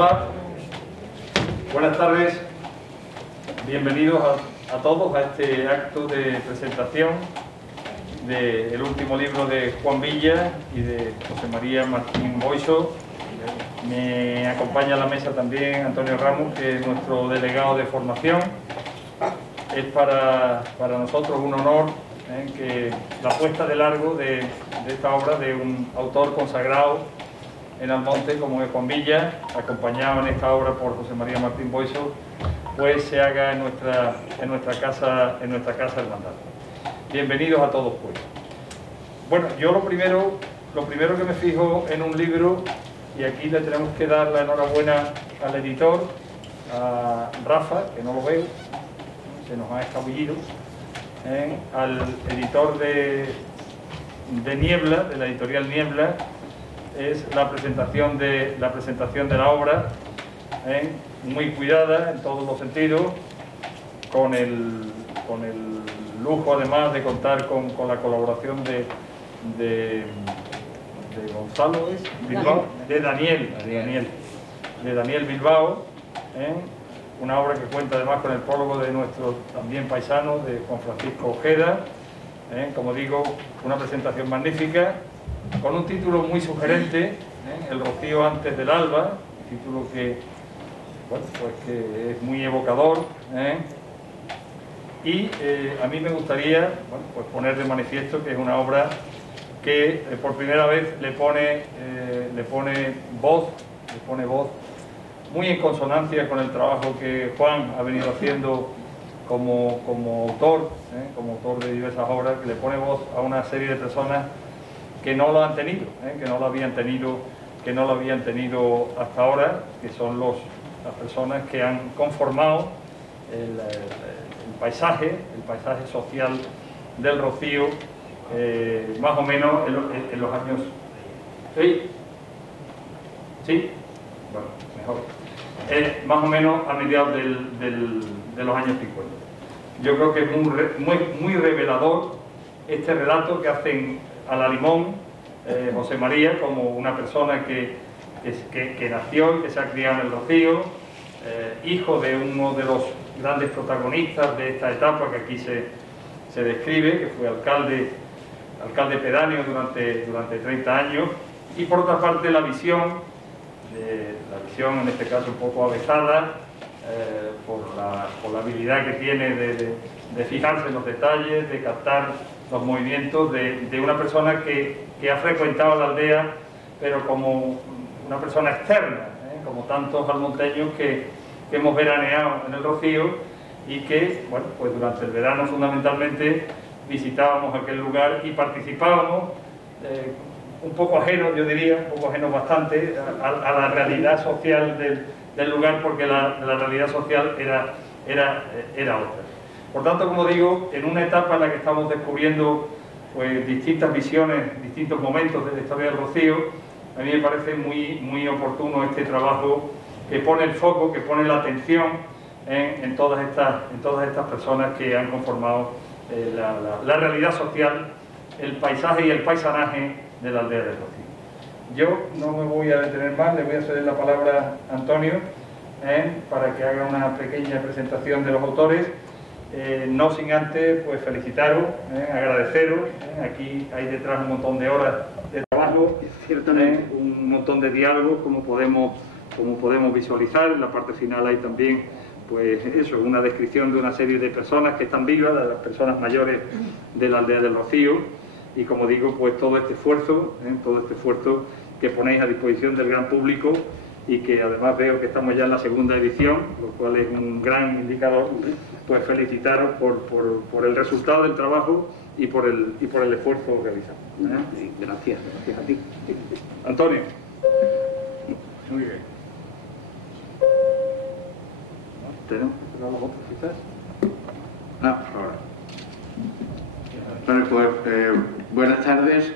Hola, buenas tardes, bienvenidos a todos a este acto de presentación del último libro de Juan Villa y de José María Martín Boixó. Me acompaña a la mesa también Antonio Ramos, que es nuestro delegado de formación. Es para nosotros un honor que la puesta de largo de esta obra de un autor consagrado en Almonte como es Juan Villa, acompañado en esta obra por José María Martín Boixó, pues se haga en nuestra casa hermandad. Bienvenidos a todos, pues. Bueno, yo lo primero que me fijo en un libro, y aquí le tenemos que dar la enhorabuena al editor, a Rafa, que no lo veo, se nos ha escabullido, al editor de Niebla, de la editorial Niebla, es la presentación de la obra, muy cuidada en todos los sentidos, con el lujo además de contar con la colaboración de Gonzalo, Bilbao, de Daniel Bilbao, una obra que cuenta además con el prólogo de nuestro también paisano, de Juan Francisco Ojeda, como digo, una presentación magnífica, con un título muy sugerente, El rocío antes del alba, un título que, bueno, pues que es muy evocador, y a mí me gustaría, bueno, pues poner de manifiesto que es una obra que por primera vez le pone voz muy en consonancia con el trabajo que Juan ha venido haciendo como autor de diversas obras, que le pone voz a una serie de personas que no lo han tenido, que no lo habían tenido hasta ahora, que son las personas que han conformado el paisaje social del Rocío, más o menos en los años... ¿Sí? Bueno, mejor. Más o menos a mediados de los años 50. Yo creo que es muy revelador este relato que hacen a la limón José María como una persona que nació y que se ha criado en el Rocío, hijo de uno de los grandes protagonistas de esta etapa que aquí se describe, que fue alcalde pedáneo durante 30 años, y por otra parte la visión en este caso un poco avezada, por la habilidad que tiene de fijarse en los detalles, de captar los movimientos de una persona que ha frecuentado la aldea, pero como una persona externa, como tantos almonteños que hemos veraneado en el Rocío y que, bueno, pues durante el verano fundamentalmente visitábamos aquel lugar y participábamos, un poco ajenos, yo diría, un poco ajenos bastante, a la realidad social del lugar, porque la realidad social era otra. Por tanto, como digo, en una etapa en la que estamos descubriendo pues distintas visiones, distintos momentos de la historia del Rocío, a mí me parece muy oportuno este trabajo que pone el foco, que pone la atención en todas estas personas que han conformado la realidad social, el paisaje y el paisanaje de la aldea del Rocío. Yo no me voy a detener más, le voy a ceder la palabra a Antonio para que haga una pequeña presentación de los autores. No sin antes pues felicitaros, agradeceros. Aquí hay detrás un montón de horas de trabajo, un montón de diálogos como podemos visualizar. En la parte final hay también pues eso, una descripción de una serie de personas que están vivas, de las personas mayores de la aldea del Rocío, y como digo, pues todo este esfuerzo que ponéis a disposición del gran público, y que además veo que estamos ya en la segunda edición, lo cual es un gran indicador. Pues felicitaros por el resultado del trabajo y por el esfuerzo realizado. Gracias a ti. Antonio. Muy bien. ¿Tenemos los otros quizás? No, ahora. Bueno, pues buenas tardes.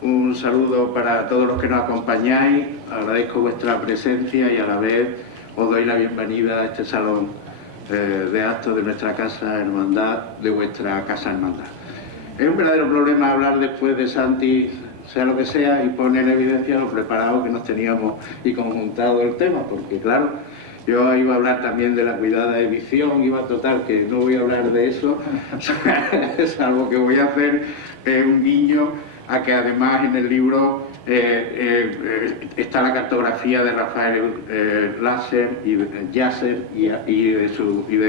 Un saludo para todos los que nos acompañáis. Agradezco vuestra presencia y a la vez os doy la bienvenida a este salón de actos de nuestra casa hermandad, de vuestra casa hermandad. Es un verdadero problema hablar después de Santi sea lo que sea, y pone en evidencia lo preparado que nos teníamos y conjuntado el tema, porque claro, yo iba a hablar también de la cuidada edición, iba a total, que no voy a hablar de eso, salvo que voy a hacer un guiño a que además en el libro está la cartografía de Rafael Yasser y de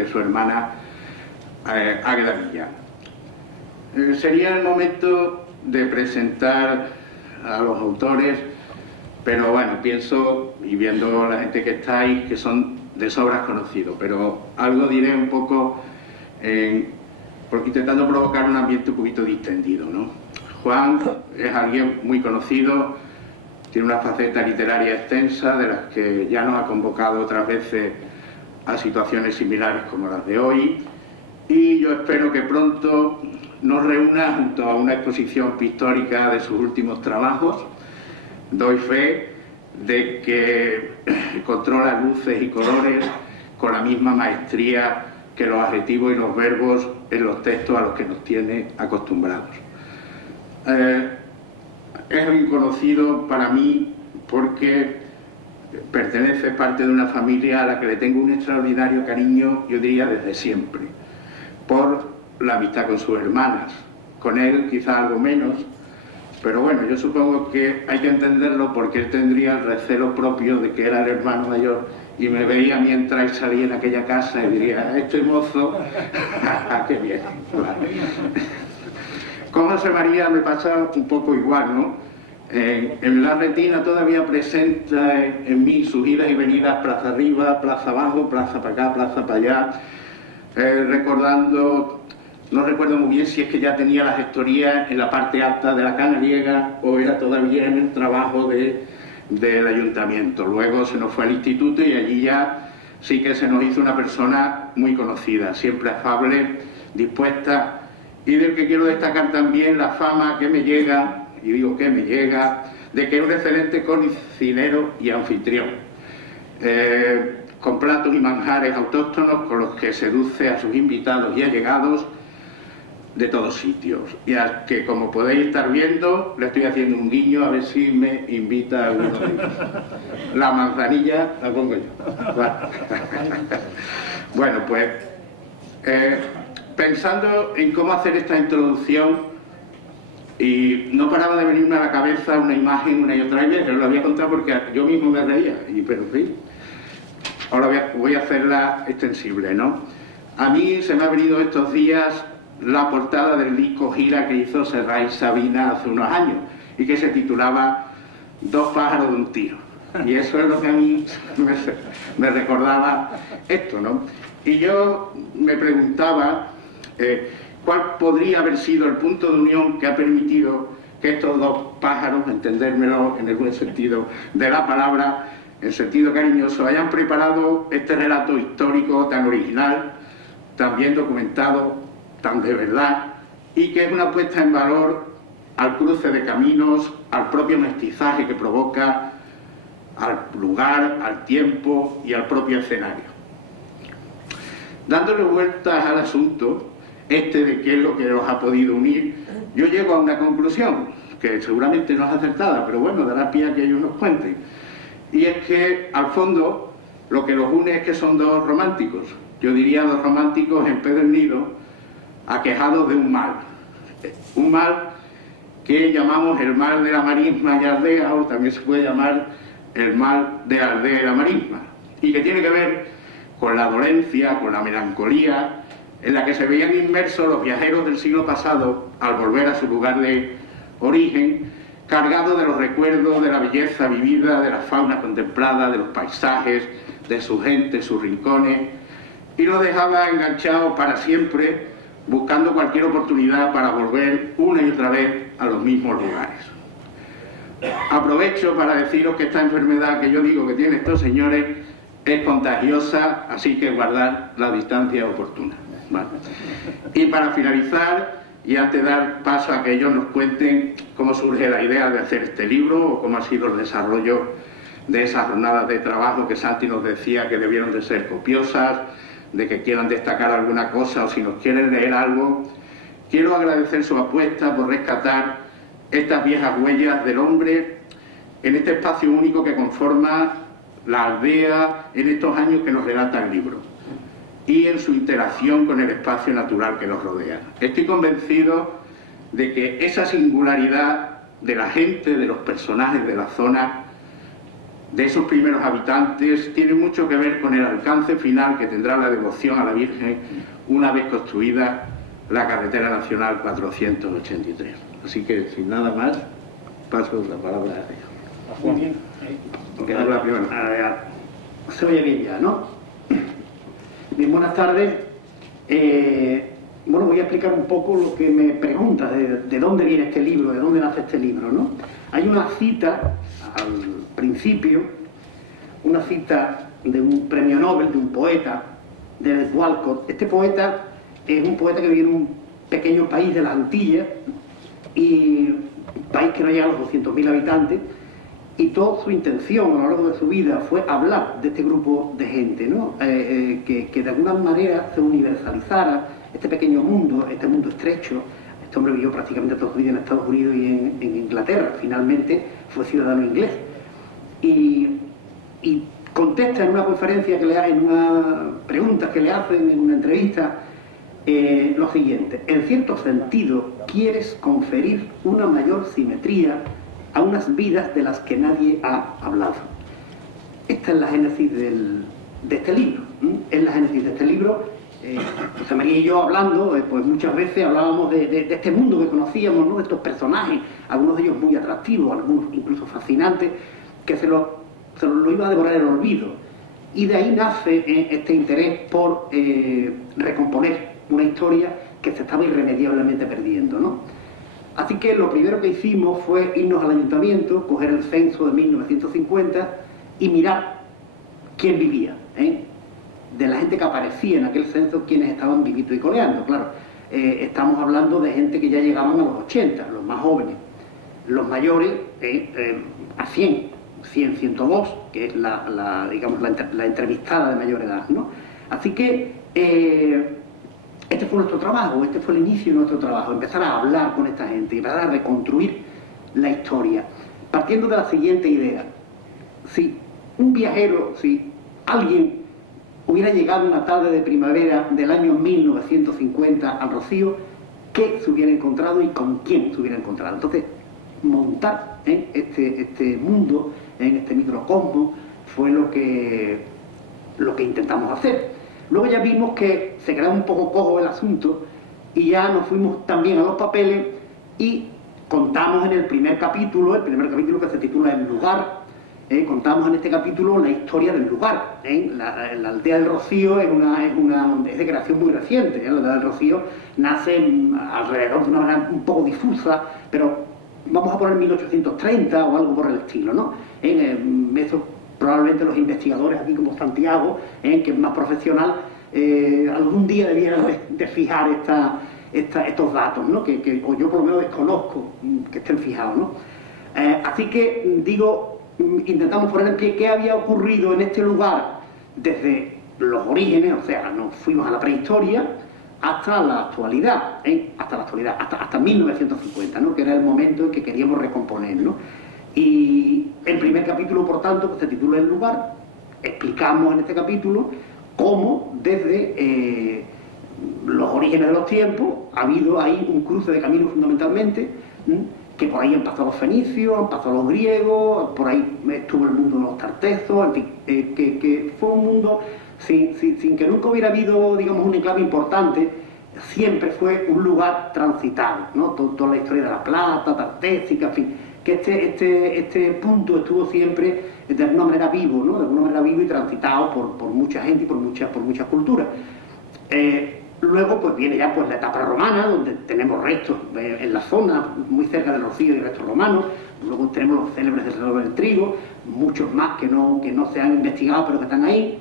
su hermana Águeda Millán. Sería el momento de presentar a los autores, pero bueno, pienso, y viendo la gente que está ahí, que son de sobras conocidos, pero algo diré un poco, porque intentando provocar un ambiente un poquito distendido, ¿no? Juan es alguien muy conocido, tiene una faceta literaria extensa, de las que ya nos ha convocado otras veces a situaciones similares como las de hoy, y yo espero que pronto nos reúna junto a una exposición pictórica de sus últimos trabajos. Doy fe de que controla luces y colores con la misma maestría que los adjetivos y los verbos en los textos a los que nos tiene acostumbrados. Es un conocido para mí porque pertenece parte de una familia a la que le tengo un extraordinario cariño, yo diría desde siempre, por la amistad con sus hermanas. Con él quizá algo menos, pero bueno, yo supongo que hay que entenderlo porque él tendría el recelo propio de que era el hermano mayor y me veía a mí entrar y salir en aquella casa y diría, este mozo, qué bien, claro. Con José María me pasa un poco igual, ¿no? En la retina todavía presenta en mí sus idas y venidas, plaza arriba, plaza abajo, plaza para acá, plaza para allá, recordando, no recuerdo muy bien si es que ya tenía la gestoría en la parte alta de la Canariega o era todavía en el trabajo del ayuntamiento. Luego se nos fue al instituto y allí ya sí que se nos hizo una persona muy conocida, siempre afable, dispuesta, y del que quiero destacar también la fama que me llega, y digo que me llega, de que es un excelente cocinero y anfitrión, con platos y manjares autóctonos con los que seduce a sus invitados y allegados de todos sitios. Y a que, como podéis estar viendo, le estoy haciendo un guiño a ver si me invita a uno de ellos. La manzanilla la pongo yo. Bueno, pues pensando en cómo hacer esta introducción, y no paraba de venirme a la cabeza una imagen una y otra vez, os lo voy a contar porque yo mismo me reía, pero en fin, ahora voy a hacerla extensible, ¿no? A mí se me ha venido estos días la portada del disco gira que hizo Serrat y Sabina hace unos años y que se titulaba Dos pájaros de un tiro, y eso es lo que a mí me recordaba esto, ¿no? Y yo me preguntaba cuál podría haber sido el punto de unión que ha permitido que estos dos pájaros, entendérmelo en el buen sentido de la palabra, en sentido cariñoso, hayan preparado este relato histórico tan original, tan bien documentado, tan de verdad, y que es una puesta en valor al cruce de caminos, al propio mestizaje que provoca, al lugar, al tiempo y al propio escenario. Dándole vueltas al asunto de qué es lo que los ha podido unir, yo llego a una conclusión que seguramente no es acertada, pero bueno, dará pie a que ellos nos cuenten, y es que al fondo lo que los une es que son dos románticos, yo diría dos románticos empedernidos, aquejados de un mal que llamamos el mal de la marisma y aldea, o también se puede llamar el mal de la aldea y la marisma, y que tiene que ver con la dolencia, con la melancolía en la que se veían inmersos los viajeros del siglo pasado al volver a su lugar de origen, cargados de los recuerdos de la belleza vivida, de la fauna contemplada, de los paisajes, de su gente, sus rincones, y los dejaba enganchados para siempre, buscando cualquier oportunidad para volver una y otra vez a los mismos lugares. Aprovecho para deciros que esta enfermedad que yo digo que tienen estos señores es contagiosa, así que guardar la distancia oportuna. Vale. Y para finalizar, y antes de dar paso a que ellos nos cuenten cómo surge la idea de hacer este libro o cómo ha sido el desarrollo de esas jornadas de trabajo que Santi nos decía que debieron de ser copiosas, de que quieran destacar alguna cosa o si nos quieren leer algo, quiero agradecer su apuesta por rescatar estas viejas huellas del hombre en este espacio único que conforma la aldea en estos años que nos relata el libro y en su interacción con el espacio natural que nos rodea. Estoy convencido de que esa singularidad de la gente, de los personajes de la zona, de esos primeros habitantes, tiene mucho que ver con el alcance final que tendrá la devoción a la Virgen una vez construida la carretera nacional 483. Así que, sin nada más, paso la palabra a ella. Muy bien. Que habla primero. Se oye bien ya, ¿no? Bien, buenas tardes. Bueno, voy a explicar un poco lo que me pregunta, de dónde viene este libro, de dónde nace este libro, ¿no? Hay una cita al principio, una cita de un premio Nobel, de un poeta, de Walcott. Este poeta es un poeta que vive en un pequeño país de las Antillas, y un país que no llega a los 200.000 habitantes, y toda su intención a lo largo de su vida fue hablar de este grupo de gente, ¿no? Que de alguna manera se universalizara este pequeño mundo, este mundo estrecho. Este hombre vivió prácticamente toda su vida en Estados Unidos y en Inglaterra, finalmente fue ciudadano inglés. Y contesta en una conferencia que le en una pregunta que le hacen en una entrevista lo siguiente: en cierto sentido, quieres conferir una mayor simetría a unas vidas de las que nadie ha hablado. Esta es la génesis de este libro. Es la génesis de este libro. José María y yo hablando, pues muchas veces hablábamos de este mundo que conocíamos, ¿no? De estos personajes, algunos de ellos muy atractivos, algunos incluso fascinantes, que se lo iba a devorar el olvido. Y de ahí nace este interés por recomponer una historia que se estaba irremediablemente perdiendo, ¿no? Así que lo primero que hicimos fue irnos al ayuntamiento, coger el censo de 1950 y mirar quién vivía, de la gente que aparecía en aquel censo, quienes estaban vivitos y coleando. Claro, estamos hablando de gente que ya llegaban a los 80, los más jóvenes. Los mayores a 100, 102, que es digamos, la entrevistada de mayor edad, ¿no? Así que este fue nuestro trabajo, este fue el inicio de nuestro trabajo, empezar a hablar con esta gente, empezar a reconstruir la historia, partiendo de la siguiente idea. Si un viajero, si alguien hubiera llegado una tarde de primavera del año 1950 al Rocío, ¿qué se hubiera encontrado y con quién se hubiera encontrado? Entonces, montar este mundo, en este microcosmos, fue lo que intentamos hacer. Luego ya vimos que se quedaba un poco cojo el asunto y ya nos fuimos también a los papeles y contamos en el primer capítulo que se titula El lugar. Contamos en este capítulo la historia del lugar. La aldea del Rocío es de creación muy reciente. La aldea del Rocío nace alrededor de una manera un poco difusa, pero vamos a poner 1830 o algo por el estilo, ¿no? Eso probablemente los investigadores aquí como Santiago, que es más profesional, algún día debieran de fijar estos datos, ¿no? O yo por lo menos desconozco que estén fijados, ¿no? Así que digo, intentamos poner en pie qué había ocurrido en este lugar desde los orígenes, o sea, nos fuimos a la prehistoria hasta la actualidad, hasta 1950, ¿no? Que era el momento en que queríamos recomponer, ¿no? Y el primer capítulo, por tanto, que se titula El lugar, explicamos en este capítulo cómo desde los orígenes de los tiempos ha habido ahí un cruce de caminos fundamentalmente, que por ahí han pasado los fenicios, han pasado los griegos, por ahí estuvo el mundo de los tartesos, en fin, que fue un mundo sin que nunca hubiera habido, digamos, un enclave importante. Siempre fue un lugar transitado, ¿no? Toda la historia de la plata, tartésica, en fin, que este punto estuvo siempre de alguna manera vivo, ¿no? De alguna manera vivo y transitado por mucha gente y por muchas culturas. Luego pues viene ya pues la etapa romana, donde tenemos restos en la zona, muy cerca del Rocío y restos romanos. Luego tenemos los célebres del del trigo, muchos más que no se han investigado pero que están ahí.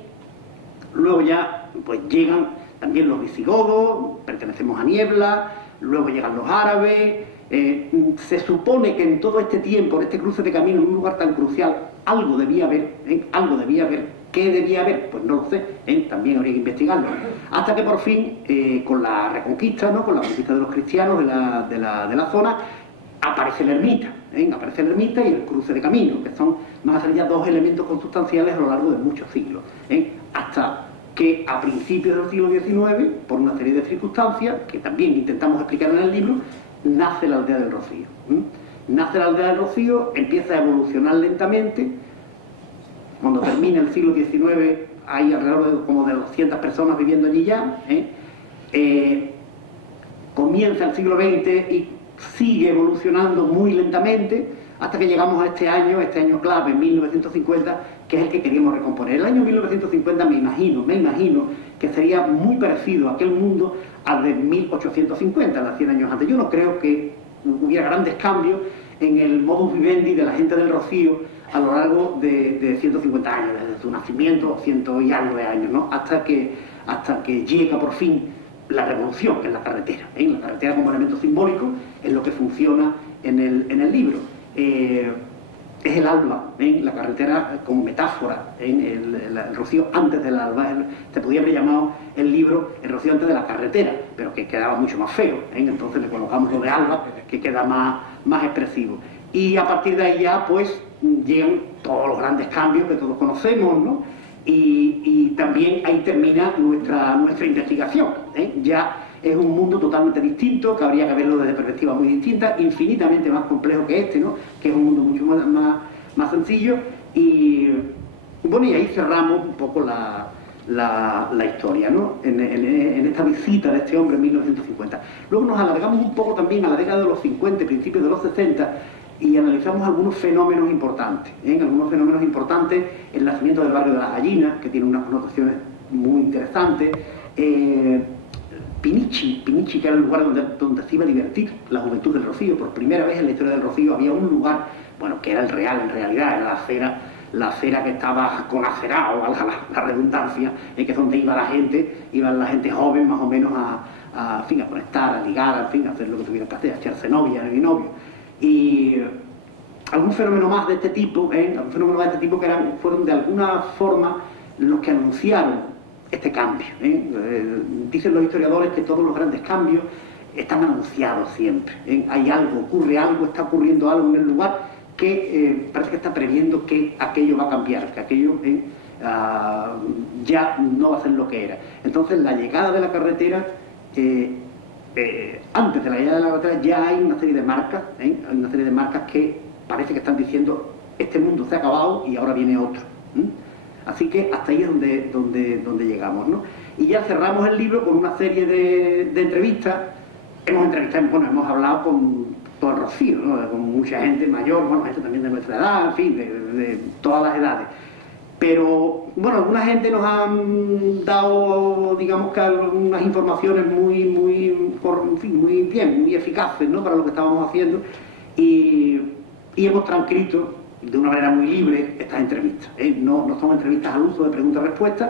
Luego ya pues llegan también los visigodos, pertenecemos a Niebla, luego llegan los árabes. Se supone que en todo este tiempo, en este cruce de caminos, en un lugar tan crucial, algo debía haber. ¿Qué debía haber? Pues no lo sé, también habría que investigarlo. Hasta que por fin, con la reconquista, ¿no? Con la conquista de los cristianos de la zona, aparece la ermita, aparece la ermita y el cruce de camino, que van a ser ya dos elementos consustanciales a lo largo de muchos siglos, hasta que a principios del siglo XIX, por una serie de circunstancias, que también intentamos explicar en el libro, nace la aldea del Rocío. Nace la aldea del Rocío, empieza a evolucionar lentamente. Cuando termina el siglo XIX hay alrededor de 200 personas viviendo allí ya. Comienza el siglo XX y sigue evolucionando muy lentamente hasta que llegamos a este año clave, 1950, que es el que queríamos recomponer. El año 1950 me imagino que sería muy parecido a aquel mundo al de 1850, a 100 años antes. Yo no creo que hubiera grandes cambios en el modus vivendi de la gente del Rocío a lo largo de 150 años, desde su nacimiento, 100 y algo de años, ¿no? hasta que llega por fin la revolución, que es la carretera. La carretera como elemento simbólico es lo que funciona en el libro. Es el alba, la carretera como metáfora, el Rocío antes del alba. Se podría haber llamado el libro El Rocío antes de la carretera, pero que quedaba mucho más feo, entonces le colocamos lo de alba, que queda más expresivo. Y a partir de ahí ya pues llegan todos los grandes cambios que todos conocemos, ¿no? Y también ahí termina nuestra investigación, ya es un mundo totalmente distinto, que habría que verlo desde perspectivas muy distintas, infinitamente más complejo que este, ¿no? Que es un mundo mucho más sencillo. Y bueno, y ahí cerramos un poco la historia, ¿no? En esta visita de este hombre en 1950. Luego nos alargamos un poco también a la década de los 50, principios de los 60, y analizamos algunos fenómenos importantes, el nacimiento del barrio de las Gallinas, que tiene unas connotaciones muy interesantes, Pinichi, que era el lugar donde se iba a divertir la juventud del Rocío. Por primera vez en la historia del Rocío había un lugar, bueno, que era el real, en realidad, era la acera que estaba con acerado, la redundancia, que es donde iba la gente joven más o menos a conectar, a ligar, a hacer lo que tuviera que hacer, a echarse novia y novio. Y algún fenómeno más de este tipo, que fueron de alguna forma los que anunciaron este cambio. Dicen los historiadores que todos los grandes cambios están anunciados siempre. Hay algo, ocurre algo, está ocurriendo algo en el lugar que parece que está previendo que aquello va a cambiar, que aquello ya no va a ser lo que era. Entonces la llegada de la carretera, antes de la llegada de la carretera ya hay una serie de marcas, hay una serie de marcas que parece que están diciendo este mundo se ha acabado y ahora viene otro. Así que hasta ahí es donde llegamos, ¿no? Y ya cerramos el libro con una serie de entrevistas. Hemos hablado con todo el Rocío, ¿no? Con mucha gente mayor, bueno, gente también de nuestra edad, en fin, de todas las edades. Pero, bueno, alguna gente nos ha dado, digamos que unas informaciones muy bien, muy eficaces, ¿no? Para lo que estábamos haciendo. Y hemos transcrito de una manera muy libre estas entrevistas. No son entrevistas al uso de preguntas-respuestas,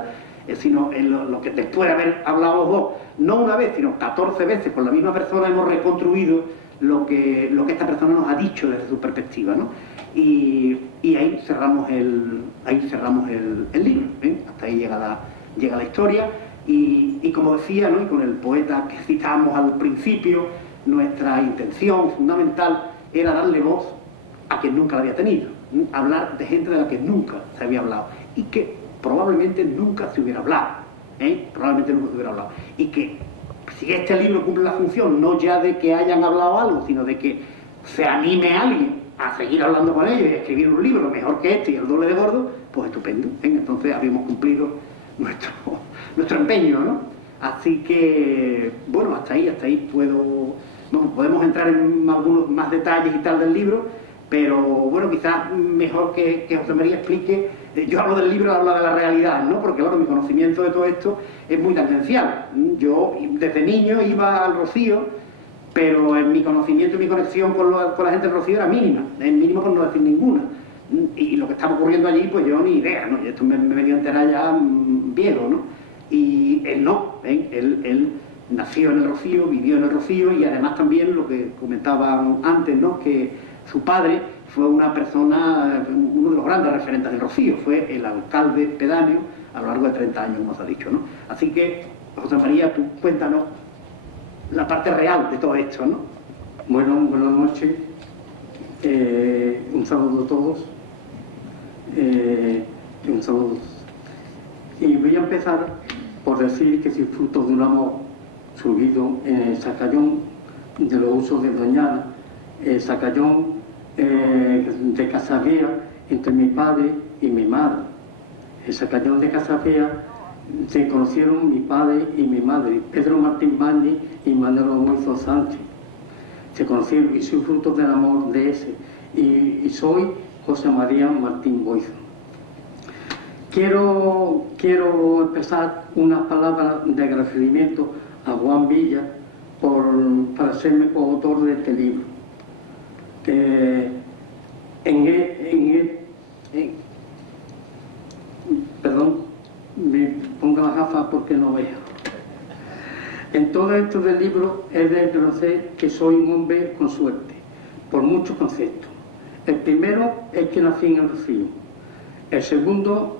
sino en lo que después de haber hablado los dos, no una vez, sino 14 veces con la misma persona, hemos reconstruido lo que esta persona nos ha dicho desde su perspectiva, ¿no? Y ahí cerramos el libro, hasta ahí llega la historia. Y como decía, ¿no? Y con el poeta que citamos al principio, nuestra intención fundamental era darle voz a quien nunca la había tenido, hablar de gente de la que nunca se había hablado y que probablemente nunca se hubiera hablado, y que si este libro cumple la función no ya de que hayan hablado algo, sino de que se anime a alguien a seguir hablando con ellos y a escribir un libro mejor que este y el doble de gordo, pues estupendo, entonces habíamos cumplido nuestro empeño, ¿no? Así que, bueno, hasta ahí podemos entrar en algunos más detalles y tal del libro, pero bueno, quizás mejor que José María explique. Yo hablo del libro, hablo de la realidad, ¿no? Porque claro, mi conocimiento de todo esto es muy tangencial. Yo desde niño iba al Rocío, pero en mi conocimiento y mi conexión con la gente del Rocío era mínima, mínimo por no decir ninguna. Y lo que estaba ocurriendo allí, pues yo ni idea, ¿no? Y esto me he venido a enterar ya viejo, ¿no? Y él no, él nació en el Rocío, vivió en el Rocío, y además también lo que comentaban antes, ¿no? Que su padre fue una persona, uno de los grandes referentes del Rocío, fue el alcalde pedáneo a lo largo de 30 años, como se ha dicho, ¿no? Así que, José María, tú cuéntanos la parte real de todo esto, ¿no? Bueno, buenas noches. Un saludo a todos. Un saludo. Y voy a empezar por decir que soy fruto de un amor surgido en el Sacallón de los usos de Doñana, el Sacallón de Casavea entre mi padre y mi madre. El Sacallón de Casavea se conocieron mi padre y mi madre, Pedro Martín Bañi y Manuel Moizo Sánchez. Se conocieron y soy fruto del amor de ese. Y soy José María Martín Boizo. Quiero expresar unas palabras de agradecimiento a Juan Villa para serme coautor de este libro. Perdón, me pongo las gafas porque no veo. En todo esto del libro he de reconocer que soy un hombre con suerte, por muchos conceptos. El primero es que nací en el Rocío. El segundo,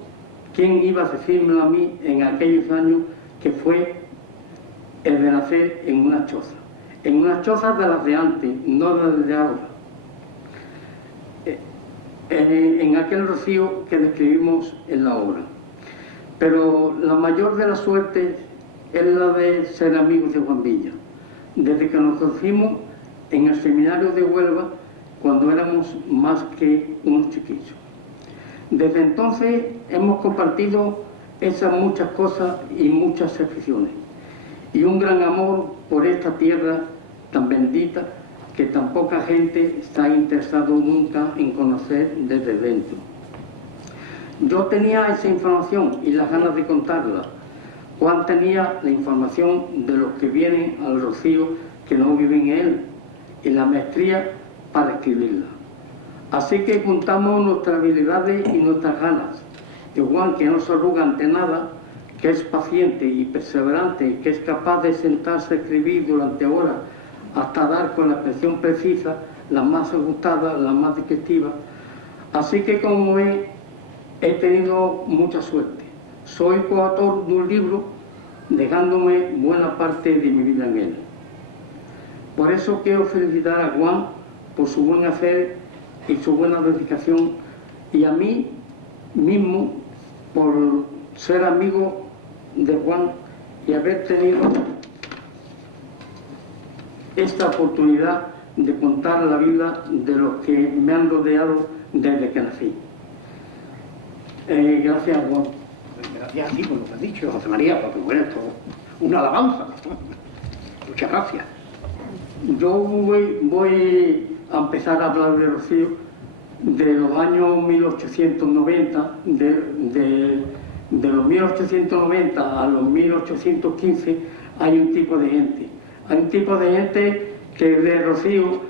¿quién iba a decírmelo a mí en aquellos años que fue el de nacer en una choza? En unas chozas de las de antes, no las de ahora. En aquel Rocío que describimos en la obra. Pero la mayor de las suertes es la de ser amigos de Juan Villa. Desde que nos conocimos en el seminario de Huelva, cuando éramos más que unos chiquillos. Desde entonces hemos compartido esas muchas cosas y muchas aficiones. Y un gran amor por esta tierra tan bendita que tan poca gente se ha interesado nunca en conocer desde dentro. Yo tenía esa información y las ganas de contarla. Juan tenía la información de los que vienen al Rocío que no viven en él y la maestría para escribirla. Así que juntamos nuestras habilidades y nuestras ganas. Y Juan, que no se arruga ante nada, que es paciente y perseverante, que es capaz de sentarse a escribir durante horas hasta dar con la expresión precisa, la más ajustada, la más descriptiva. Así que como he tenido mucha suerte. Soy coautor de un libro dejándome buena parte de mi vida en él. Por eso quiero felicitar a Juan por su buen hacer y su buena dedicación, y a mí mismo por ser amigo de Juan y haber tenido esta oportunidad de contar la vida de los que me han rodeado desde que nací. Gracias, Juan. Gracias a ti por lo que has dicho, José María, porque bueno, esto es una alabanza. Muchas gracias. Yo voy a empezar a hablar de Rocío de los años 1890, de los 1890 a los 1815 hay un tipo de gente. Hay un tipo de gente que es de Rocío,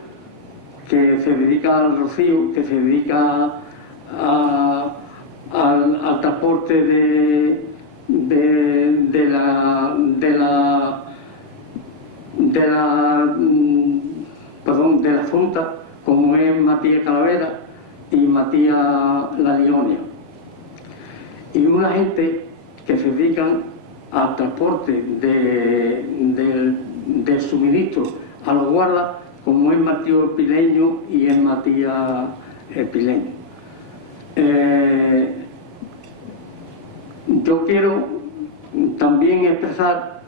que se dedica al Rocío, que se dedica al transporte de la fruta, como es Matías Calavera y Matías La Lionia. Y una gente que se dedican al transporte del suministro a los guardas, como es Matías el Pileño y es Matías el Pileño. Yo quiero también expresar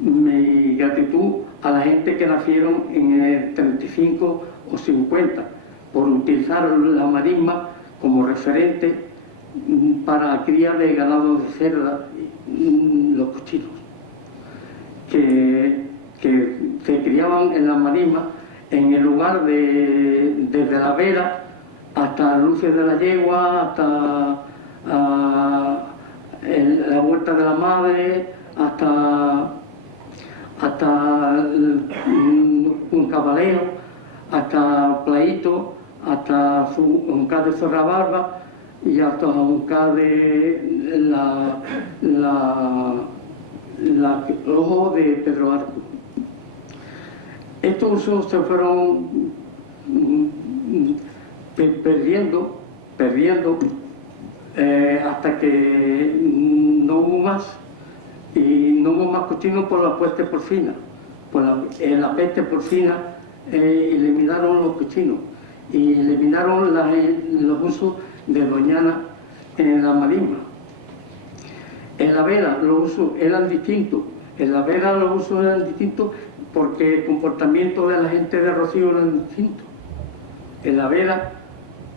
mi gratitud a la gente que nacieron en el 35 o 50 por utilizar la marisma como referente para la cría de ganado de cerda, los cochinos, que se criaban en la marisma en el lugar desde la Vera hasta Luces de la Yegua, hasta la Huerta de la Madre, hasta un Cabaleo, hasta Plaito, hasta un K de Zorrabarba y hasta un K de el Ojo de Pedro Arco. Estos usos se fueron perdiendo hasta que no hubo más, y no hubo más cochinos por la peste porcina. La peste porcina eliminaron los cochinos, y eliminaron los usos de doñana en la marisma. En la vela los usos eran distintos, porque el comportamiento de la gente de Rocío era distinto. En la vela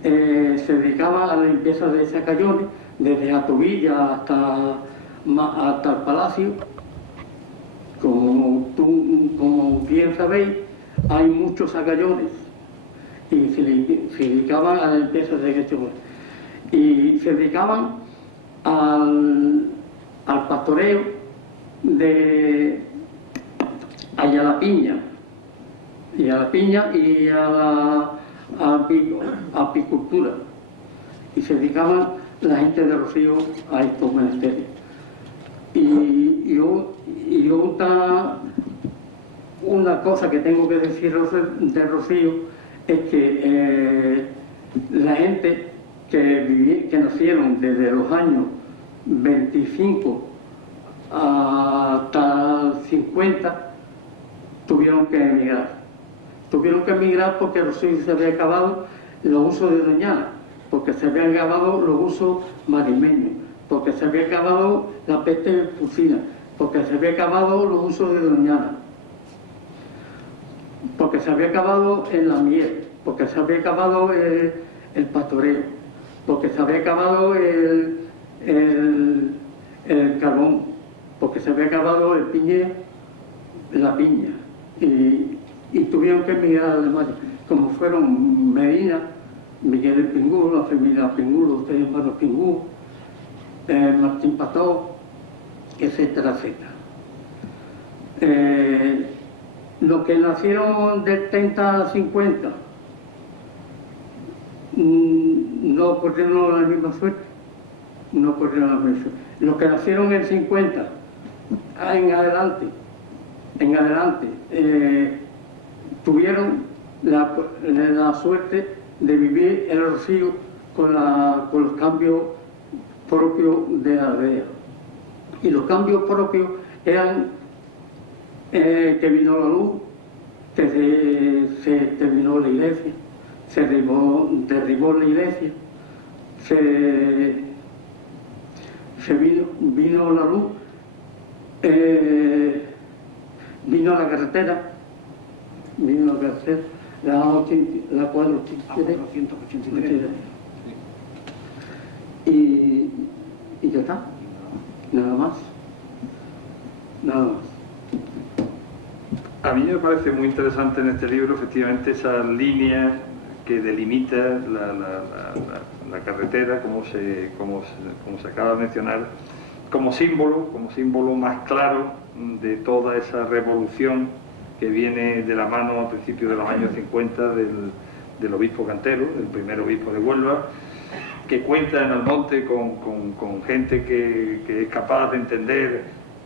se dedicaba a la limpieza de sacallones, desde Atovilla hasta el palacio. Como bien sabéis, hay muchos sacallones y se dedicaban a la limpieza de sacallones. Y se dedicaban al pastoreo a la piña y a la apicultura, y se dedicaban la gente de Rocío a estos menesteres. Y una cosa que tengo que decir de Rocío es que la gente que nacieron desde los años 25 hasta 50 tuvieron que emigrar. Tuvieron que emigrar porque Rocío se había acabado los usos de doñana, porque se habían acabado los usos marismeños, porque se había acabado la peste porcina, porque se había acabado los usos de doñana, porque se había acabado en la miel, porque se había acabado el pastoreo, porque se había acabado el carbón, porque se había acabado la piña, y tuvieron que emigrar a Alemania, como fueron Medina, Miguel el Pingú, la familia Pingú, los tres hermanos Pingú, Martín Pató, etcétera, etcétera. Los que nacieron del 30 al 50 no corrieron la misma suerte. Los que nacieron en el 50 en adelante tuvieron la suerte de vivir el Rocío con los cambios propios de la aldea. Y los cambios propios eran que vino la luz, que se terminó la iglesia, se derribó la iglesia, vino la luz, vino la carretera, la 483, y ya está, nada más. A mí me parece muy interesante en este libro, efectivamente, esa línea que delimita la carretera, como se acaba de mencionar, como símbolo más claro de toda esa revolución que viene de la mano a principios de los años 50 del obispo Cantero, el primer obispo de Huelva, que cuenta en el monte con gente que es capaz de entender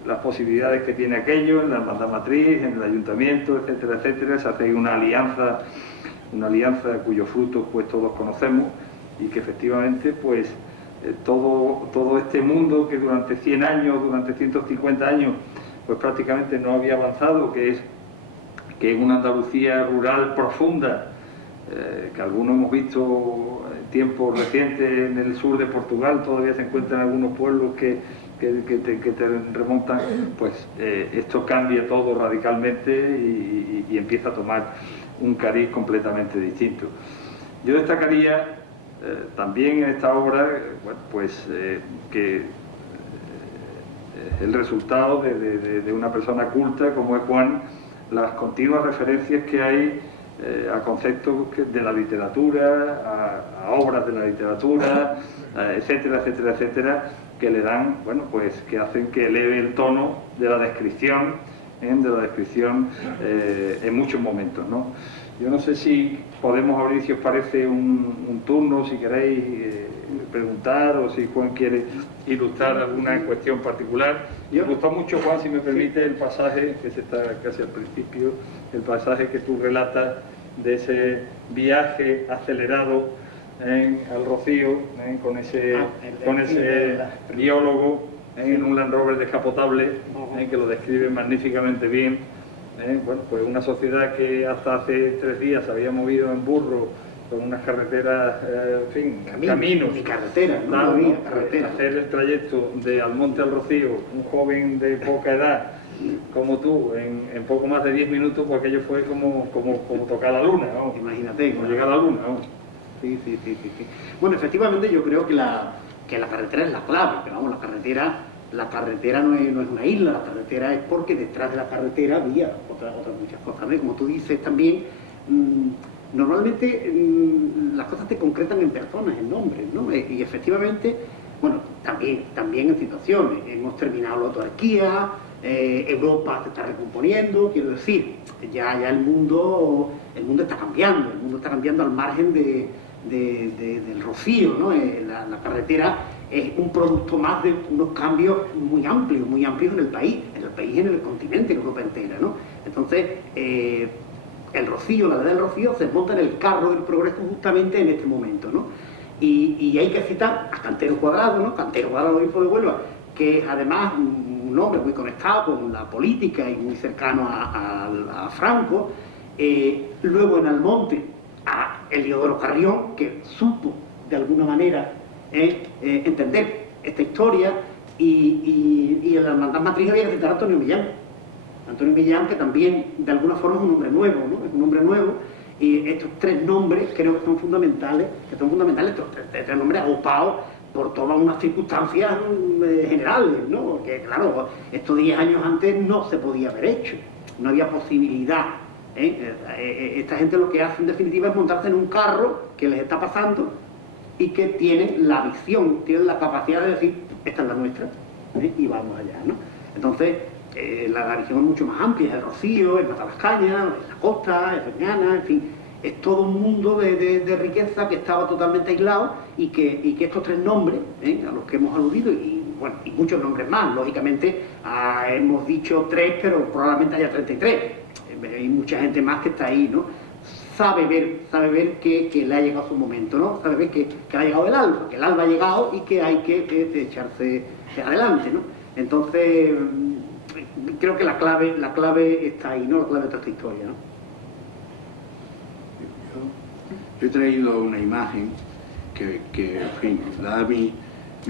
las posibilidades que tiene aquello, en la hermandad matriz, en el ayuntamiento, etcétera, etcétera. Se hace una alianza cuyos frutos pues todos conocemos, y que efectivamente pues todo este mundo que durante 100 años, durante 150 años pues prácticamente no había avanzado, que es una Andalucía rural profunda, que algunos hemos visto en tiempos recientes en el sur de Portugal, todavía se encuentran algunos pueblos que te remontan, pues esto cambia todo radicalmente y empieza a tomar un cariz completamente distinto. Yo destacaría también en esta obra, bueno, pues que el resultado de una persona culta como es Juan, las continuas referencias que hay a conceptos de la literatura, a obras de la literatura, etcétera, etcétera, etcétera, que le dan, bueno, pues que hacen que eleve el tono de la descripción, en muchos momentos, ¿no? Yo no sé si podemos abrir, si os parece, un turno, si queréis preguntar, o si Juan quiere ilustrar alguna cuestión particular. Me gustó mucho, Juan, si me permite, el pasaje, que está casi al principio, el pasaje que tú relatas de ese viaje acelerado al Rocío, con ese biólogo en un Land Rover descapotable, que lo describe magníficamente bien. Bueno, pues una sociedad que hasta hace 3 días se había movido en burro con unas carreteras, en fin, Caminos. Ni carretera, no había carretera. Hacer el trayecto de Almonte al Rocío, un joven de poca edad como tú, en poco más de 10 minutos, pues aquello fue como tocar la luna, ¿no? Imagínate. Como llegar a la luna, ¿no? Sí. Bueno, efectivamente yo creo que la carretera es la clave, pero vamos, la carretera no es una isla, la carretera es porque detrás de la carretera había otras muchas cosas, ¿no? Como tú dices también, normalmente las cosas te concretan en personas, en nombres, ¿no? Y efectivamente, bueno, también en situaciones. Hemos terminado la autarquía, Europa se está recomponiendo, quiero decir, ya el mundo está cambiando al margen del Rocío, ¿no? La carretera es un producto más de unos cambios muy amplios en el país y en el continente, en Europa entera, ¿no? Entonces, el Rocío, la verdad del Rocío, se monta en el carro del progreso justamente en este momento, ¿no? Y hay que citar a Cantero Cuadrado, ¿no? Cantero Cuadrado, obispo de Huelva, que es además un hombre muy conectado con la política y muy cercano a Franco. Luego en Almonte a Eliodoro Carrión, que supo de alguna manera entender esta historia, y en la hermandad matriz había que citar a Antonio Millán, que también de alguna forma es un hombre nuevo, ¿no? Es un hombre nuevo, y estos tres nombres creo que son fundamentales, estos tres nombres agrupados por todas unas circunstancias generales, ¿no? Porque claro, esto 10 años antes no se podía haber hecho, no había posibilidad. Esta gente lo que hace en definitiva es montarse en un carro que les está pasando y que tienen la visión, tienen la capacidad de decir, esta es la nuestra, y vamos allá, ¿no? Entonces, la visión es mucho más amplia, es el Rocío, es Matalascaña, es la costa, es Doñana, en fin, es todo un mundo de riqueza que estaba totalmente aislado y que estos tres nombres, a los que hemos aludido, y muchos nombres más, lógicamente hemos dicho 3, pero probablemente haya 33, hay mucha gente más que está ahí, ¿no? Sabe ver que le ha llegado su momento, ¿no? Sabe ver que le ha llegado que el alba ha llegado y que hay que echarse adelante, ¿no? Entonces, creo que la clave está ahí, ¿no? La clave de toda esta historia, ¿no? Yo he traído una imagen que en fin, dada mi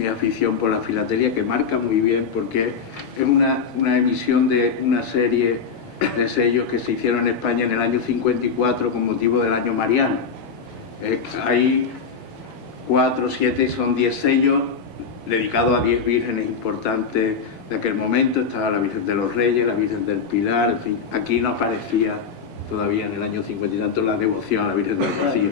afición por la filatelia, que marca muy bien, porque es una emisión de una serie de sellos que se hicieron en España en el año 54 con motivo del año mariano. Hay 4, 7, son 10 sellos dedicados a 10 vírgenes importantes de aquel momento. Estaba la Virgen de los Reyes, la Virgen del Pilar, en fin. Aquí no aparecía todavía en el año 50 y tanto la devoción a la Virgen del Rocío.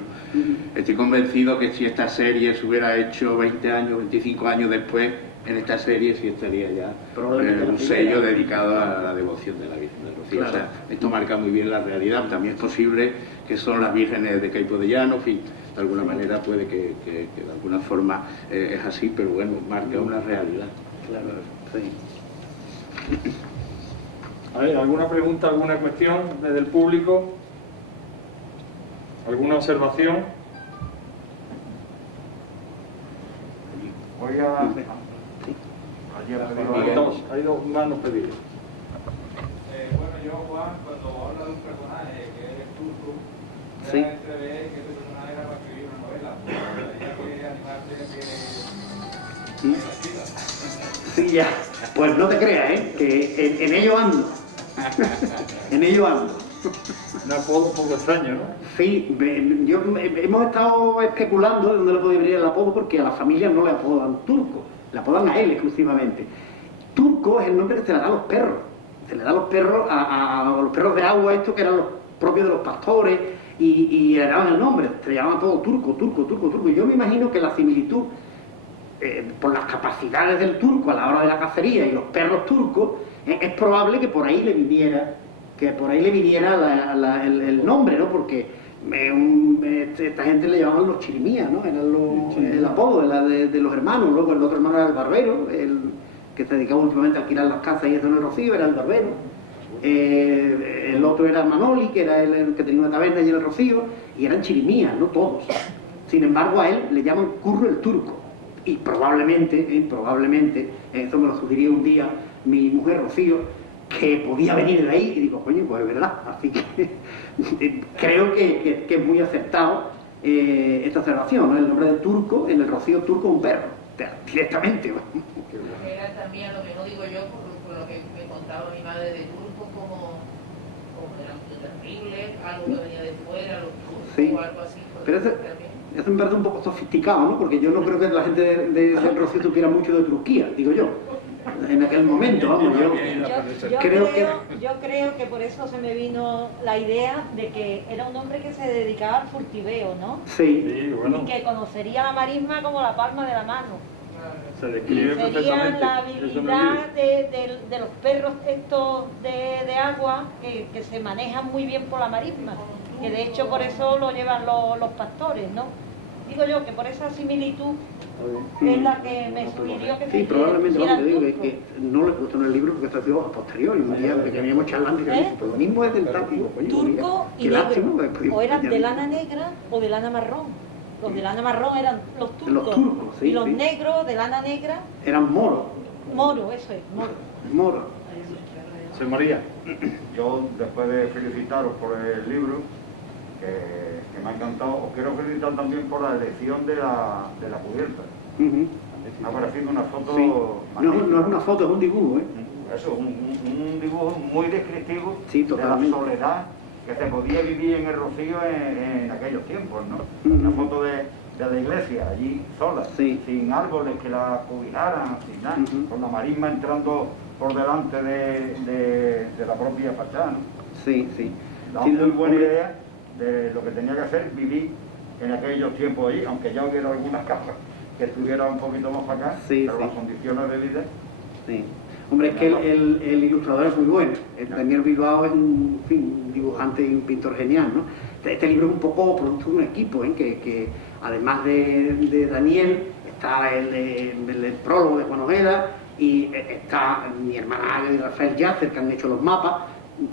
Estoy convencido que si esta serie se hubiera hecho 20 años, 25 años después, en esta serie sí estaría ya un sello dedicado a la devoción de la Virgen del Rocío. Claro. O sea, esto marca muy bien la realidad. También es posible que son las vírgenes de Caipo de Llano, en fin, de alguna manera puede que de alguna forma es así, pero bueno, marca una realidad. Claro, sí. A ver, ¿alguna pregunta, alguna cuestión desde el público? ¿Alguna observación? Oiga, Hay dos manos pedidas. Bueno, yo, Juan, cuando habla de un personaje que es turco, sí, se ve que ese personaje era para escribir una novela. Sí, ya. Pues no te creas, que en ello ando. En ello ando. Un apodo un poco extraño, ¿no? Sí, hemos estado especulando de dónde le podría venir el apodo, porque a la familia no le apodan Turco, le apodan a él exclusivamente. Turco es el nombre que se le da a los perros. Se le da a los perros, a los perros de agua, estos que eran los propios de los pastores, y le daban el nombre, se le llamaban todo turco. Y yo me imagino que la similitud, por las capacidades del turco a la hora de la cacería y los perros turcos, es probable que por ahí le viniera el nombre, ¿no? Porque esta gente le llamaban los chirimías, ¿no? Era el apodo de los hermanos. Luego el otro hermano era el barbero, el que se dedicaba últimamente a alquilar las casas y eso en el Rocío, era el barbero. El otro era Manoli, que era el que tenía una taberna allí en el Rocío, y eran chirimías, no todos. Sin embargo, a él le llaman Curro el Turco. Y probablemente, eso me lo sugirió un día mi mujer Rocío, que podía venir de ahí, y digo, coño, pues es verdad. Así que creo que es muy acertado, esta observación, ¿no? El nombre de Turco, en el Rocío Turco, un perro, directamente. Era también, a lo mejor digo yo, por lo que me contaba mi madre de Turco, como era muy terrible, algo que venía de fuera, los turcos Sí. o algo así. Pero eso me parece un poco sofisticado, ¿no? Porque yo no creo que la gente del Rocío supiera mucho de Turquía, digo yo. En aquel momento, vamos, yo creo que por eso se me vino la idea de que era un hombre que se dedicaba al furtiveo, ¿no? Sí. Sí, bueno, Y que conocería la marisma como la palma de la mano. se Y describe sería perfectamente. la Eso no habilidad olvides. de los perros estos de agua que se manejan muy bien por la marisma, que de hecho por eso lo llevan los pastores, ¿no? Digo yo que por esa similitud es la que me sugirió que Sí, probablemente, hiciera vamos, te digo turco. que no le gustó en el libro porque está sido a posteriori, un día que veníamos charlando y que ¿Eh? pues lo mismo es del táctico, coño, Turco qué y lástima, negro, después o eran de añadir. lana negra o de lana marrón. Los de lana marrón eran los turcos, Los turcos, sí, y los sí. negros de lana negra, Eran moros, moro, eso es, moro. moros. Se moría. Yo, después de felicitaros por el libro, que me ha encantado, os quiero felicitar también por la elección de la cubierta. Ujú. Me ha parecido una foto Sí. magnífica. No es una foto, es un dibujo, ¿eh? Eso, un dibujo muy descriptivo Sí, de la totalmente. soledad que se podía vivir en el Rocío en aquellos tiempos, ¿no? Ujú. Una foto de la iglesia, allí sola, Sí. sin árboles que la cobijaran, sin nada, Ujú. con la marisma entrando por delante de la propia fachada, ¿no? Sí, sí. Da Sí, muy buena hombre, idea de lo que tenía que hacer vivir en aquellos tiempos allí, aunque ya hubiera algunas casas que estuvieran un poquito más para acá, Sí, pero sí. las condiciones de vida. Sí. Hombre, es que el ilustrador es muy bueno. El Daniel Bilbao es un, en fin, un dibujante y un pintor genial, ¿no? Este libro es un poco producto de un equipo, ¿eh? Que además de Daniel está el prólogo de Juan Ojeda y está mi hermana Águeda y Rafael Yacer, que han hecho los mapas,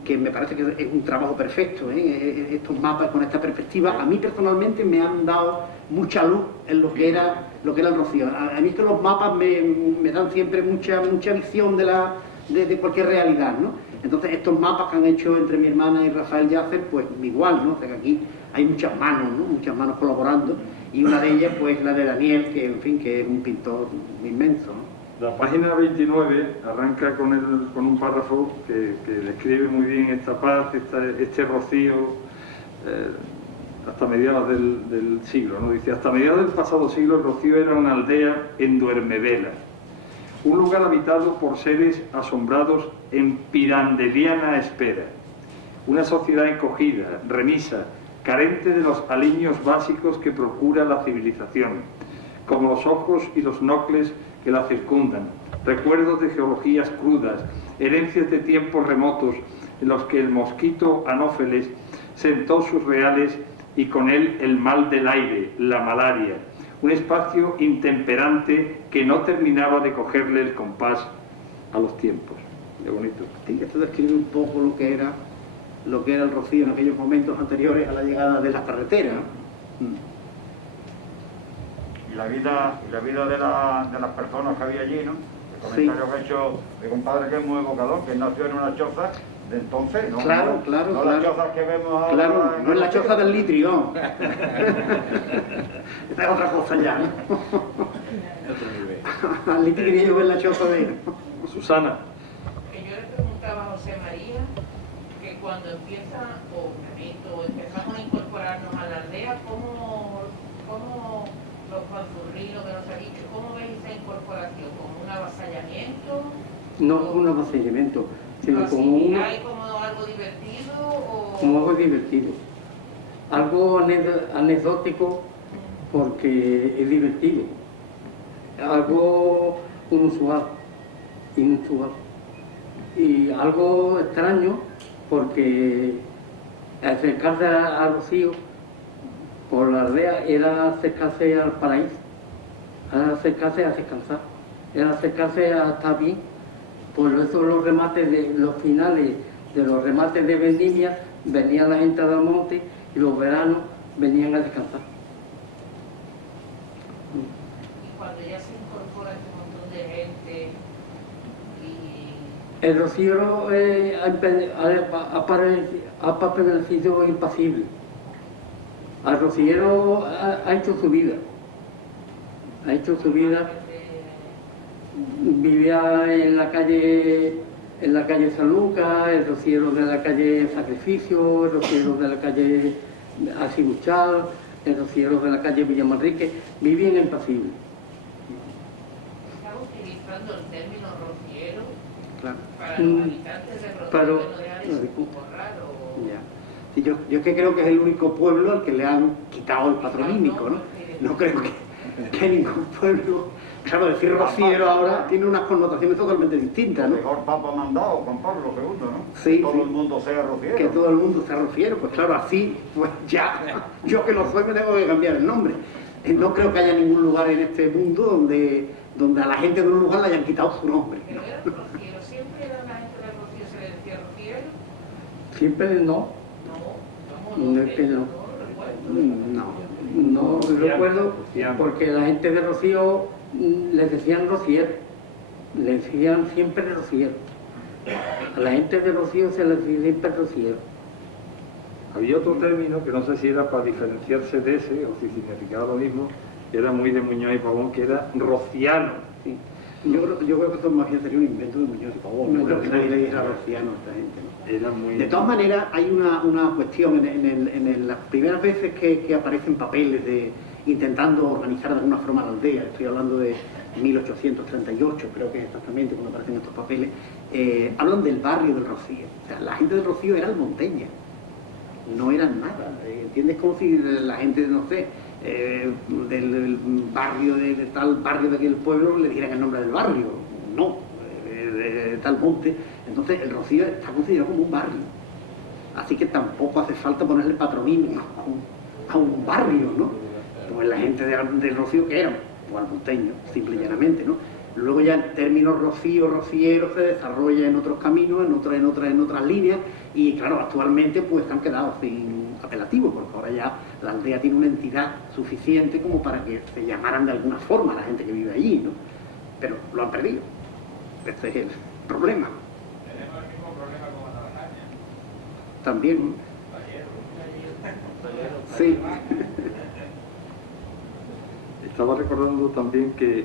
que me parece que es un trabajo perfecto, ¿eh? Estos mapas con esta perspectiva a mí personalmente me han dado mucha luz en lo que era el Rocío. A mí es que los mapas me dan siempre mucha visión de cualquier realidad, ¿no? Entonces estos mapas que han hecho entre mi hermana y Rafael Yacer, pues igual, ¿no? O sea que aquí hay muchas manos, ¿no? Muchas manos colaborando, y una de ellas pues la de Daniel, que en fin, que es un pintor inmenso, ¿no? La página 29 arranca con un párrafo que describe muy bien esta paz, este Rocío, hasta mediados del siglo, ¿no? Dice, hasta mediados del pasado siglo el Rocío era una aldea en Duermevelas, un lugar habitado por seres asombrados en pirandeliana espera, una sociedad encogida, remisa, carente de los aliños básicos que procura la civilización, como los ojos y los nocles que la circundan, recuerdos de geologías crudas, herencias de tiempos remotos en los que el mosquito Anófeles sentó sus reales y con él el mal del aire, la malaria, un espacio intemperante que no terminaba de cogerle el compás a los tiempos. Qué bonito. Sí, esto describe un poco lo que era el Rocío en aquellos momentos anteriores a la llegada de la carretera, ¿no? Y la vida de las personas que había allí, ¿no? El Sí. comentario que ha hecho mi compadre, que es muy evocador, que nació en una choza de entonces, ¿no? Claro, No, claro, no claro. las chozas que vemos ahora. Claro, en no es la el choza Rocío. del litrio. Esta es otra cosa ya, ¿no? Al litio quería yo ver la choza de... Susana. Que yo le preguntaba a José María que cuando empieza, o empezamos a incorporarnos a la aldea, ¿cómo los panzurrinos de los arichos, cómo veis esa incorporación? ¿Como un avasallamiento? No como un abastecimiento, sino como ¿Hay como algo divertido? O... como algo divertido. Algo anecdótico porque es divertido. Algo inusual. Y algo extraño porque acercarse a Rocío por la aldea era acercarse al paraíso, era acercarse a descansar, era acercarse a estar bien. Por eso los remates de los finales de los remates de vendimia venía la gente del monte y los veranos venían a descansar. Y cuando ya se incorpora este montón de gente y... El Rocío ha permanecido impasible. Al rociero ha hecho su vida. Ha hecho su vida. Vivía en la calle San Lucas, el rociero de la calle Sacrificio, el rociero de la calle Asibuchal, el rociero de la calle Villamanrique, vivían en Pasible. ¿Está utilizando el término rociero Claro. para los habitantes de Rociero? Pero- ¿No deja de ser un poco raro? Ya. Sí, yo es que creo que es el único pueblo al que le han quitado el patronímico, ¿no? No creo que ningún pueblo... Claro, decir rociero ahora tiene unas connotaciones totalmente distintas, El ¿no? mejor Papa mandado, Juan Pablo II, ¿no? Sí, Que todo sí. el mundo sea rociero. Que todo el mundo sea rociero, pues claro, así, pues ya, yo que lo soy me tengo que cambiar el nombre. No creo que haya ningún lugar en este mundo donde a la gente de un lugar le hayan quitado su nombre. Pero era rociero, siempre era la gente de Rociero, se le decía rociero. Siempre no. No, Es que no. No. No recuerdo, porque la gente de Rocío les decían rociero, les decían siempre rociero. A la gente de Rocío se les decía siempre rociero. Había otro término que no sé si era para diferenciarse de ese o si significaba lo mismo, que era muy de Muñoz y Pavón, que era rociano. Sí. Yo creo que esto más bien sería un invento de Muñoz y Pavón, no creo que nadie le dijera rociano a esta gente, ¿no? Era muy... De todas maneras, hay una cuestión en las primeras veces que aparecen papeles intentando organizar de alguna forma la aldea, estoy hablando de 1838, creo que es exactamente cuando aparecen estos papeles, hablan del barrio del Rocío. O sea, la gente del Rocío era almonteña, no eran nada, ¿entiendes? Como si la gente, no sé, del barrio, de tal barrio de aquel pueblo, le dieran el nombre del barrio, no, de tal monte. Entonces el Rocío está considerado como un barrio, así que tampoco hace falta ponerle patronímico a un barrio, ¿no? Pues la gente del Rocío que eran, pues almonteños, simple y llanamente, ¿no? Luego ya el término rocío, rociero se desarrolla en otros caminos, en otras líneas, y claro, actualmente pues han quedado sin apelativo, porque ahora ya la aldea tiene una entidad suficiente como para que se llamaran de alguna forma a la gente que vive allí, ¿no? Pero lo han perdido. Este es el problema. Tenemos el mismo problema con Navaraña. También. Sí. Estaba recordando también que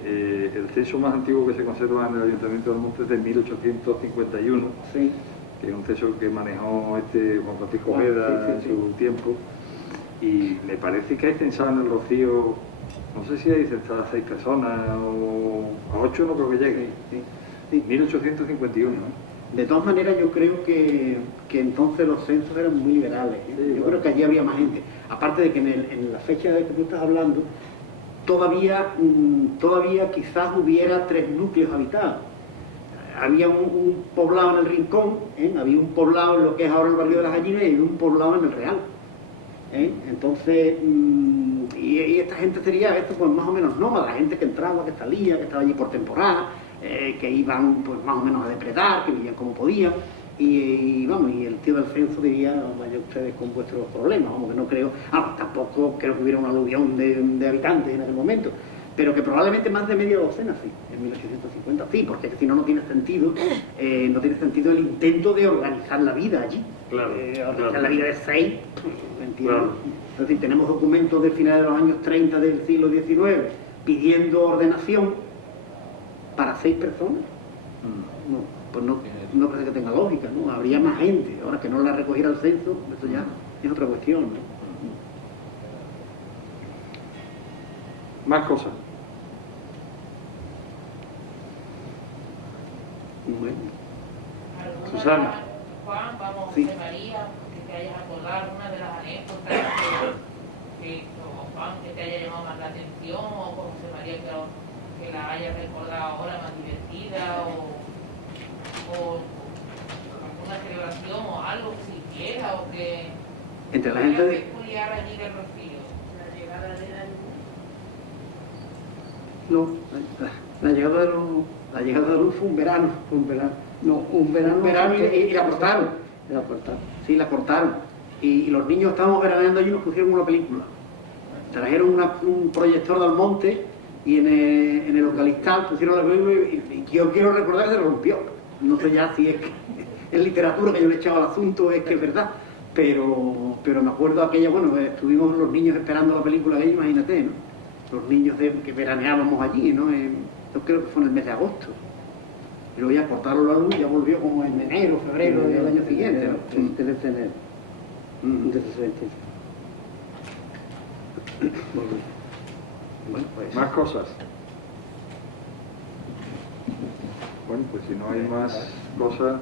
el censo más antiguo que se conserva en el Ayuntamiento del Monte es de 1851, Sí. que es un censo que manejó Juan Francisco Ojeda en su tiempo, y me parece que hay censado en el Rocío, no sé si hay censadas 6 personas o a 8 no creo que llegue. Sí. 1851, ¿no? De todas maneras, yo creo que entonces los censos eran muy liberales, ¿eh? Sí, Yo bueno. creo que allí había más gente. Aparte de que en la fecha de que tú estás hablando, todavía quizás hubiera 3 núcleos habitados. Había un poblado en el Rincón, había un poblado en lo que es ahora el barrio de las Gallinas y había un poblado en el Real. Entonces, y esta gente sería esto pues más o menos nómada, gente que entraba, que salía, que estaba allí por temporada, que iban pues más o menos a depredar, que vivían como podían, y vamos, y el tío del censo diría, vaya ustedes con vuestros problemas, vamos, que no creo, tampoco creo que hubiera una aluvión de habitantes en aquel momento, pero que probablemente más de media docena sí, en 1850 sí, porque si no, no tiene sentido el intento de organizar la vida allí. Claro, Organizar claro. la vida de 6, ¿entiendes? Claro. Es decir, tenemos documentos del final de los años 30 del siglo XIX pidiendo ordenación para 6 personas. No, pues no parece que tenga lógica, ¿no? Habría más gente. Ahora que no la recogiera el censo, eso ya es otra cuestión, ¿no? Más cosas. Bueno, ¿Alguna Susana. de las- Juan, vamos, Sí. José María, que te hayas acordado alguna de las anécdotas o Juan, que te haya llamado más la atención, o con José María que la hayas recordado ahora más divertida, o alguna celebración o algo que se hiciera, o que entre la fuera gente de... peculiar allí del Rocío. La llegada de la No, La llegada de luz fue un verano. no, un verano. Un verano y la cortaron. La cortaron. Sí, la cortaron. Y los niños estábamos veraneando allí y nos pusieron una película. Trajeron un proyector del monte y en el localistal pusieron la película y yo quiero recordar que se rompió. No sé ya si es que es literatura que yo le he echado al asunto, es que es verdad. pero me acuerdo aquella, bueno, estuvimos los niños esperando la película ahí, imagínate, ¿no? Los niños que veraneábamos allí, ¿no? Yo creo que fue en el mes de agosto. Y luego ya cortaron la luz y ya volvió como en enero, febrero del año siguiente, ¿no? El 3 de enero de 63. Bueno, pues... Más cosas. Bueno, pues si no hay más cosas,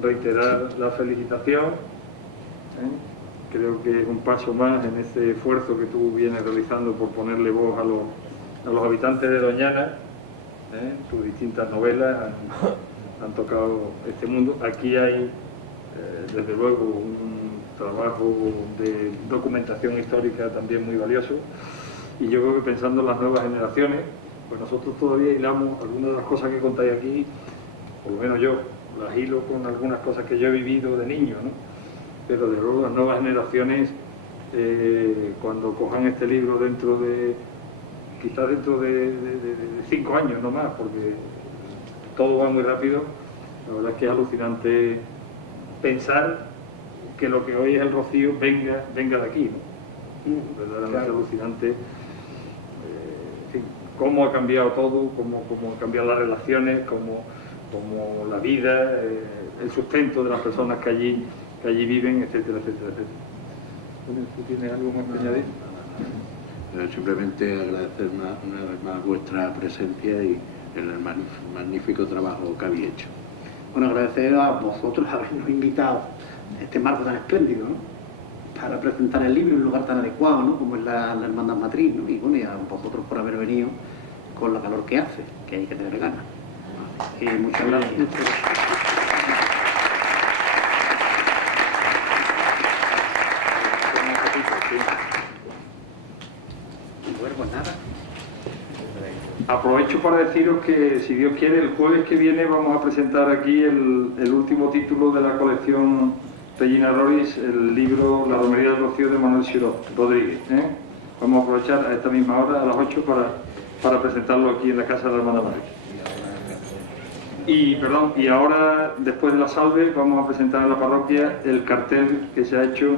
reiterar la felicitación. Creo que es un paso más en este esfuerzo que tú vienes realizando por ponerle voz a los habitantes de Doñana. Tus distintas novelas han tocado este mundo. Aquí hay, desde luego, un trabajo de documentación histórica también muy valioso. Y yo creo que pensando en las nuevas generaciones, pues nosotros todavía hilamos algunas de las cosas que contáis aquí, por lo menos yo, las hilo con algunas cosas que yo he vivido de niño, ¿no? Pero de luego las nuevas generaciones, cuando cojan este libro quizás dentro de 5 años, no más, porque todo va muy rápido, la verdad es que es alucinante pensar que lo que hoy es el Rocío venga de aquí, ¿no? Verdaderamente alucinante. En fin, cómo ha cambiado todo, cómo han cambiado las relaciones, cómo la vida, el sustento de las personas que allí viven, etcétera, etcétera, etcétera. ¿Tú tienes algo más que añadir? Simplemente agradecer una vez más vuestra presencia y el magnífico trabajo que habéis hecho. Bueno, agradecer a vosotros habernos invitado a este marco tan espléndido, ¿no? Para presentar el libro en un lugar tan adecuado, ¿no? Como es la Hermandad Matriz, ¿no? Y bueno, y a vosotros por haber venido con la calor que hace, que hay que tener ganas. Muchas gracias. Pues nada. Aprovecho para deciros que, si Dios quiere, el jueves que viene vamos a presentar aquí el último título de la colección Regina Roris, el libro La romería del Rocío de Manuel Xiró Rodríguez. Vamos a aprovechar a esta misma hora, a las 8, para presentarlo aquí en la Casa de la Hermandad Matriz. Y ahora, después de la salve, vamos a presentar en la parroquia el cartel que se ha hecho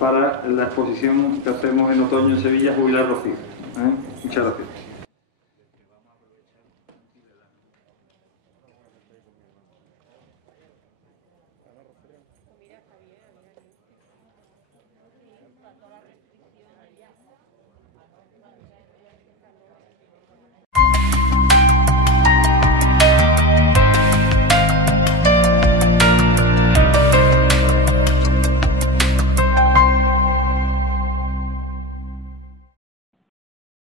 para la exposición que hacemos en otoño en Sevilla, Jubilar Rocío. Muchas gracias.